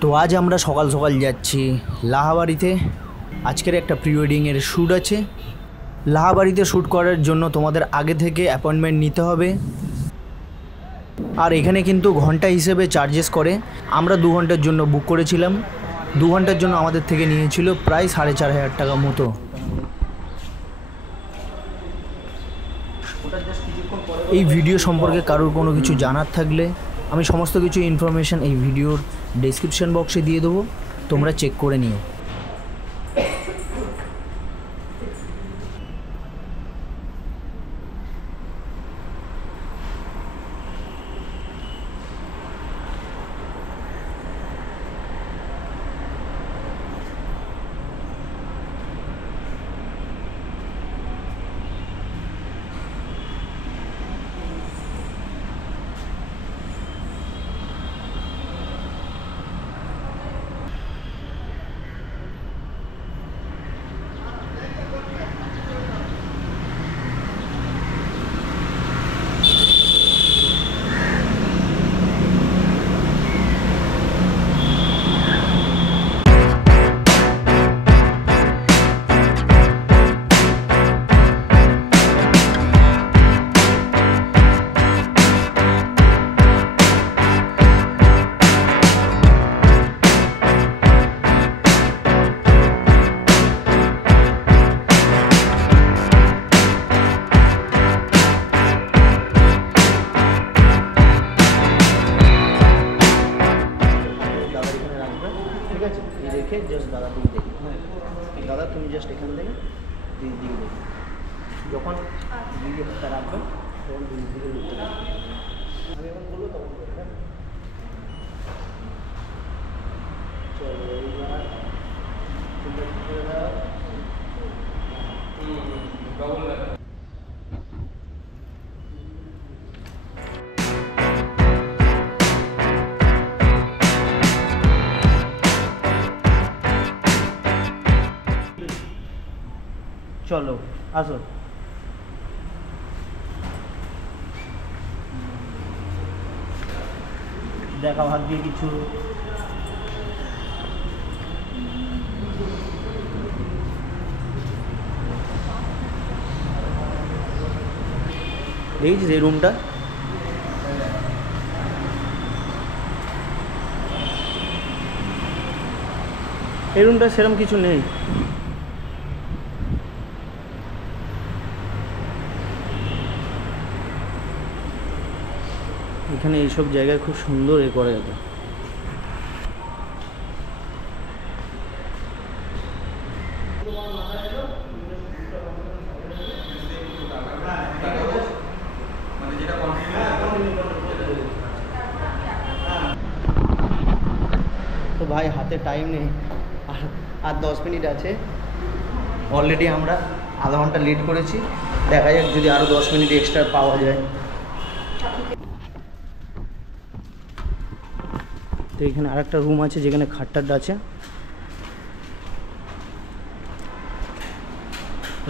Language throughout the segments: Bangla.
তো আজ আমরা সকাল সকাল যাচ্ছি লাহাবাড়িতে। আজকের একটা প্রি ওয়েডিংয়ের শ্যুট আছে। লাহাবাড়িতে শ্যুট করার জন্য তোমাদের আগে থেকে অ্যাপয়েন্টমেন্ট নিতে হবে, আর এখানে কিন্তু ঘন্টা হিসেবে চার্জেস করে। আমরা 2 ঘন্টার জন্য বুক করেছিলাম। 2 ঘন্টার জন্য আমাদের থেকে নিয়েছিল প্রায় 4,500 টাকা মতো। এই ভিডিও সম্পর্কে কারোর কোনো কিছু জানার থাকলে আমি সমস্ত কিছু ইনফরমেশান এই ভিডিওর ডেসক্রিপশন বক্সে দিয়ে দেবো, তোমরা চেক করে নিও। জাস্ট দাদা দিকে দেখি, দাদা তুমি জাস্ট এখান থেকে দিদির দিকে দেখি, যখন দিদি হাতটা রাখবেন তখন দিদির দিকে লুকতে থাকবে। আমি যখন বলবো তখন করবেন। চলো এইবার চলো আসো। দেখাও হাত দিয়ে কিছু। দেখেছিস এই রুমটা? এই রুমটা সেরকম কিছু নেই। এখানে এইসব জায়গায় খুব সুন্দর করা যাবে। তো ভাই হাতে টাইম নেই, আর 10 মিনিট আছে। অলরেডি আমরা আধা ঘন্টা লেট করেছি, দেখা যাক যদি আরও 10 মিনিট এক্সট্রা পাওয়া যায়। তো এখানে আরেকটা রুম আছে যেখানে খাটটা আছে,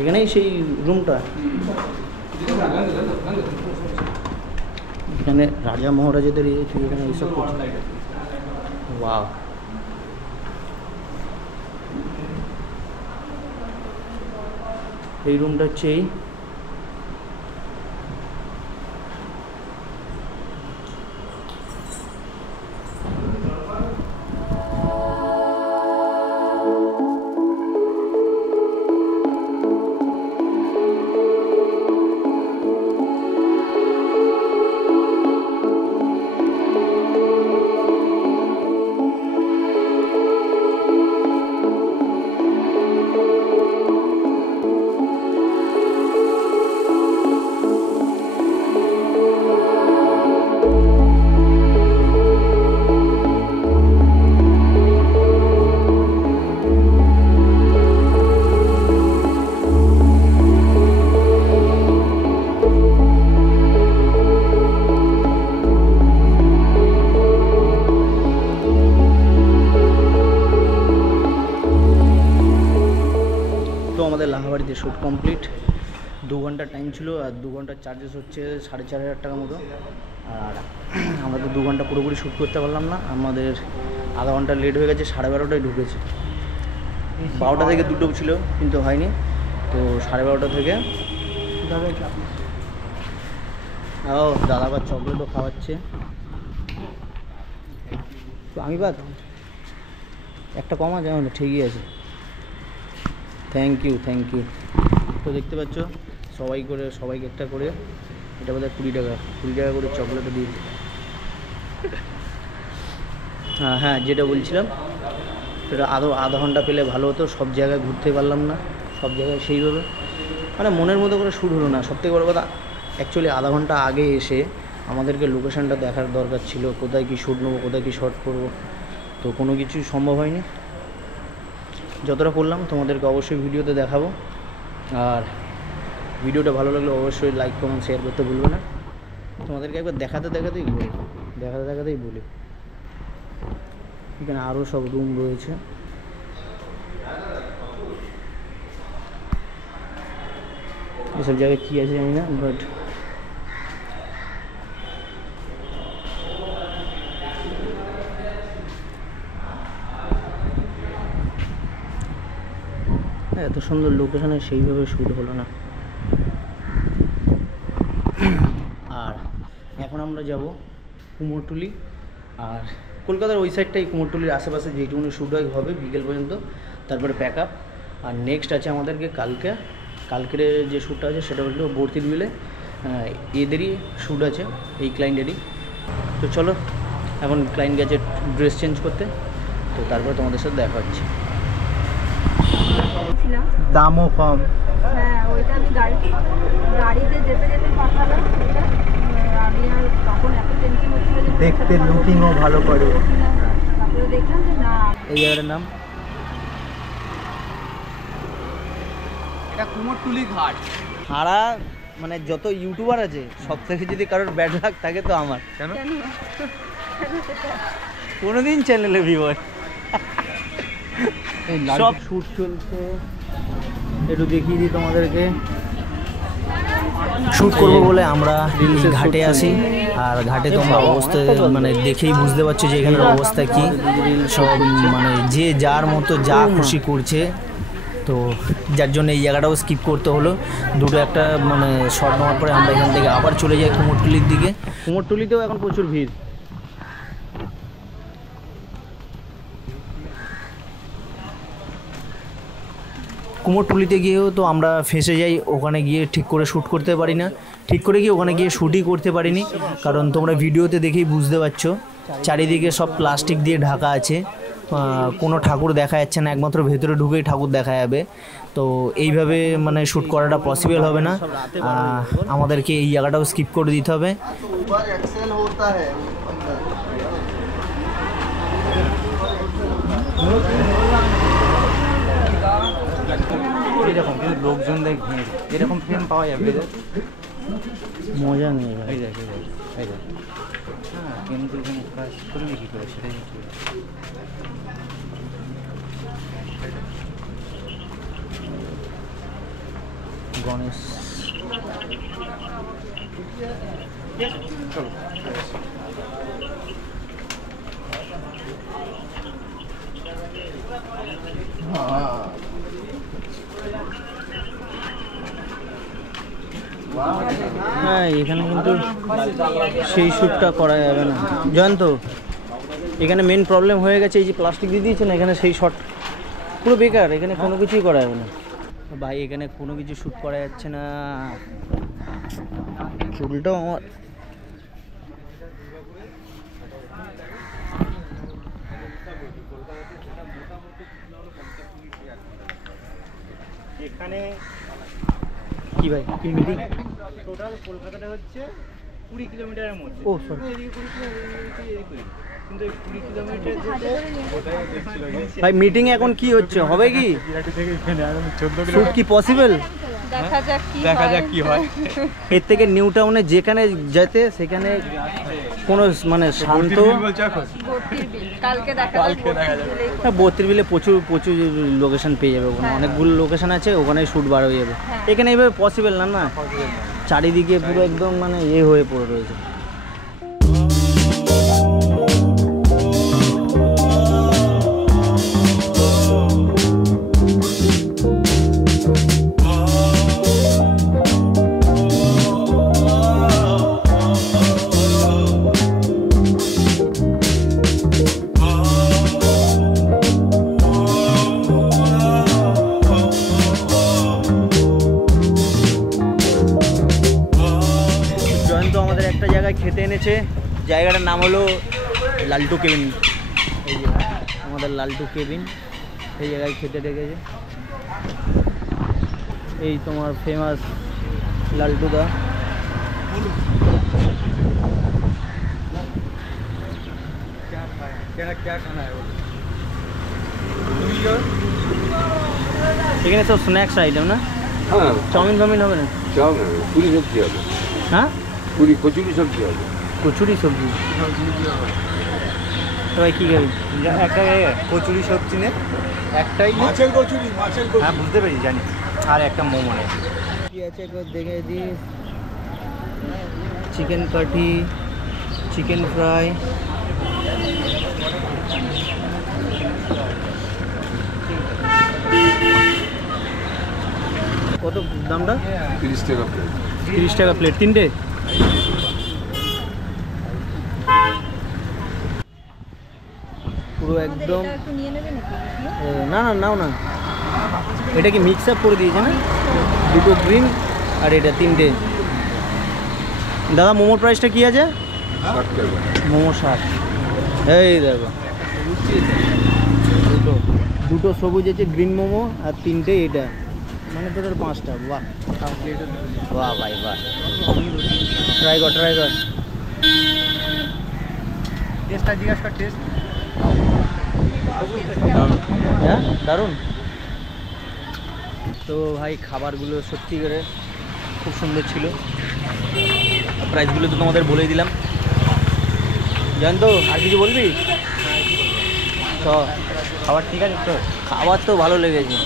এখানেই সেই রুমটা। এখানে রাজা মহারাজাদের এখানে এইসব করছে। ওয়াও, এই রুমটা হচ্ছে এই। আমাদের লাহাবাড়িতে শ্যুট কমপ্লিট। 2 ঘন্টা টাইম ছিল আর 2 ঘন্টার চার্জেস হচ্ছে 4,500 টাকা মতো। আর আমরা তো 2 ঘন্টা পুরোপুরি শ্যুট করতে পারলাম না, আমাদের আধা ঘন্টা লেট হয়ে গেছে, 12:30টায় ঢুকেছে। 12টা থেকে 2টো ছিল কিন্তু হয়নি, তো 12:30 থেকে ও দাদা আবার চকলেটও খাওয়াচ্ছে। তো আমি বাদ একটা কম আছে, ঠিকই আছে, থ্যাংক ইউ। তো দেখতে পাচ্ছ সবাইকে একটা করে, এটা বোধহয় 20 টাকা করে চকলেটও দিয়েছে। হ্যাঁ যেটা বলছিলাম সেটা আধা ঘন্টা পেলে ভালো হতো, সব জায়গায় ঘুরতে পারলাম না, সব জায়গায় সেইভাবে মানে মনের মতো করে শ্যুট হলো না। সবথেকে বড় কথা অ্যাকচুয়ালি আধা ঘন্টা আগে এসে আমাদেরকে লোকেশানটা দেখার দরকার ছিল, কোথায় কী শ্যুট নেবো, কোথায় কী শট করবো, তো কোনো কিছুই সম্ভব হয়নি। যতটা করলাম তোমাদেরকে অবশ্যই ভিডিওতে দেখাবো, আর ভিডিওটা ভালো লাগলে অবশ্যই লাইক কমেন্ট শেয়ার করতে ভুলবে না। তোমাদেরকে একবার দেখাতেই বলি এখানে আরও সব রুম রয়েছে। এসব জায়গায় কী আছে জানি না, বাট এত সুন্দর লোকেশনে সেইভাবে শ্যুট হলো না। আর এখন আমরা যাব কুমোরটুলি, আর কলকাতার ওই সাইডটাই কুমোরটুলির আশেপাশে যেটুকুনি শ্যুট হবে বিকেল পর্যন্ত, তারপরে প্যাক আপ। আর নেক্সট আছে আমাদেরকে কালকের যে শ্যুটটা আছে সেটা হলো বর্তির বিলে, এদেরই শ্যুট আছে এই ক্লায়েন্টেরই। তো চলো এখন ক্লায়েন্ট গেছে ড্রেস চেঞ্জ করতে, তো তারপরে তোমাদের সাথে দেখা হচ্ছে। দামও কম। হ্যাঁ ওইটা আমি গাড়িতে যেতে পাঠালাম, আমি আর তখন এত টেনশন হচ্ছিল যে দেখতে লুকিংও ভালো করে। তারপরে দেখলাম যে না, এই জায়গাটার নাম এটা কুমোরটুলি ঘাট। হারা মানে যত ইউটিউবার আছে সব থেকে যদি কারোর ব্যাড লাক থাকে তো আমার। কেন? কোনোদিন চ্যানেলে ভিউয়ার সব শ্যুট চলছে, একটু দেখিয়ে দিই তোমাদেরকে। শ্যুট করবো বলে আমরা ঘাটে আসি, আর ঘাটে তোমরা অবস্থা মানে দেখেই বুঝতে পারছো যে এখানের অবস্থা কি। সব মানে যে যার মতো যা খুশি করছে, তো যার জন্য এই জায়গাটাও স্কিপ করতে হলো। একটা মানে শর্ট নেওয়ার পরে আমরা এখান থেকে আবার চলে যাই কুমোরটুলির দিকে। কুমোরটুলিতেও এখন প্রচুর ভিড়। কুমোরটুলিতে গিয়েও তো আমরা ফেঁসে যাই, ওখানে গিয়ে ঠিক করে শ্যুট করতে পারি না, ওখানে গিয়ে শ্যুটই করতে পারিনি। কারণ তোমরা ভিডিওতে দেখেই বুঝতে পারছো চারিদিকে সব প্লাস্টিক দিয়ে ঢাকা আছে, কোনো ঠাকুর দেখা যাচ্ছে না, একমাত্র ভেতরে ঢুকেই ঠাকুর দেখা যাবে। তো এইভাবে মানে শ্যুট করাটা পসিবল হবে না, আমাদেরকে এই জায়গাটাও স্কিপ করে দিতে হবে। এরকম কিন্তু লোকজন দেখ ভিড়, এরকম ফ্রেম পাওয়া যাবে, মজা নেই ভাই। এই দেখ হ্যাঁ, কিন্তু এখানে কাজ করবি কী করে সেটাই হচ্ছে। গণেশ চলো হ্যাঁ, এখানে কিন্তু সেই শ্যুটটা করা যাবে না জয়ন্ত। এখানে মেন প্রবলেম হয়ে গেছে, এই যে প্লাস্টিক দিয়ে দিয়েছে না, এখানে সেই শট পুরো বেকার, এখানে কোনো কিছুই করা যাবে না ভাই, এখানে কোনো কিছু শ্যুট করা যাচ্ছে না। চুলটাও আমার এখানে কি ভাই, কি মিটিং? টোটাল কলকাতাটা হচ্ছে 20 কিলোমিটারের মধ্যে। ও সরি, কিন্তু 20 কিলোমিটার ভাই মিটিং এখন কি হচ্ছে, হবে কি শ্যুট কি পসিবল? দেখা যাক কি হয়। এর থেকে নিউ টাউনে যেখানে যেতে সেখানে কোনো মানে শান্ত, বত্রিশ বিলে প্রচুর লোকেশন পেয়ে যাবে, ওখানে অনেকগুলো লোকেশন আছে, ওখানে শ্যুট বার হয়ে যাবে। এখানে এইভাবে পসিবল না, চারিদিকে পুরো একদম মানে হয়ে পড়ে রয়েছে। এনেছে। জায়গাটার নাম হলো লালটু কেবিন। এই যে আমাদের লালটু কেবিন, এই জায়গায় খেতে ডেকেছে। এই তোমার ফেমাস লালটুদা। এখানে সব স্ন্যাক্স আইটেম না? হ্যাঁ, চাউমিন ফাউমিন হবে না? চাউমিন হবে, পুরি সবজি হবে, হ্যাঁ, পুরি কচুরি সবজি হবে। কচুরি সবজি। সবাই কী খাবি? একটা কচুরি সবজি নে, একটাই নে। মাছের কচুরি, মাছের হ্যাঁ বুঝতে পেরেছি, জানি। আর একটা মোমো নে। কি আছে একবার দেখে দিই। চিকেন কাঠি, চিকেন ফ্রাই, কত দামটা? 30 টাকা প্লেট। 30 টাকা প্লেট, তিনটে। পুরো একদম। এটা একটু নিয়ে নেবে নাকি? না না, নাও না। এটা কি মিক্স আপ করে দিয়েছে না? দুটো গ্রিন আর এটা তিনটে। দাদা মোমোর প্রাইসটা কি আছে? 60 টাকা। মোমো 60। এই দেখো, দুটো দুটো সবুজ আছে গ্রিন মোমো আর তিনটে এটা, মানে টোটাল 5টা। বাহ বাহ ভাই বাহ, ট্রাই কর ট্রাই কর। টেস্টটা জিজ্ঞাসা কর, টেস্ট। হ্যাঁ দারুণ। তো ভাই খাবারগুলো সত্যি করে খুব সুন্দর ছিল। প্রাইসগুলো তো তোমাদের বলেই দিলাম। জান তো আর কিছু বলবি? তো খাবার ঠিক আছে তো? খাবার তো ভালো লেগেছে।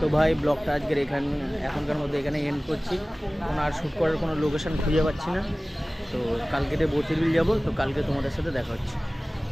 তো ভাই ব্লগটা আজকের এখনকার মধ্যে এখানে এন্ড করছি। কোনো আর শ্যুট করার কোনো লোকেশন খুঁজে পাচ্ছি না। তো কালকেতে বতিরবিল যাবো, তো কালকে তোমাদের সাথে দেখা হচ্ছে।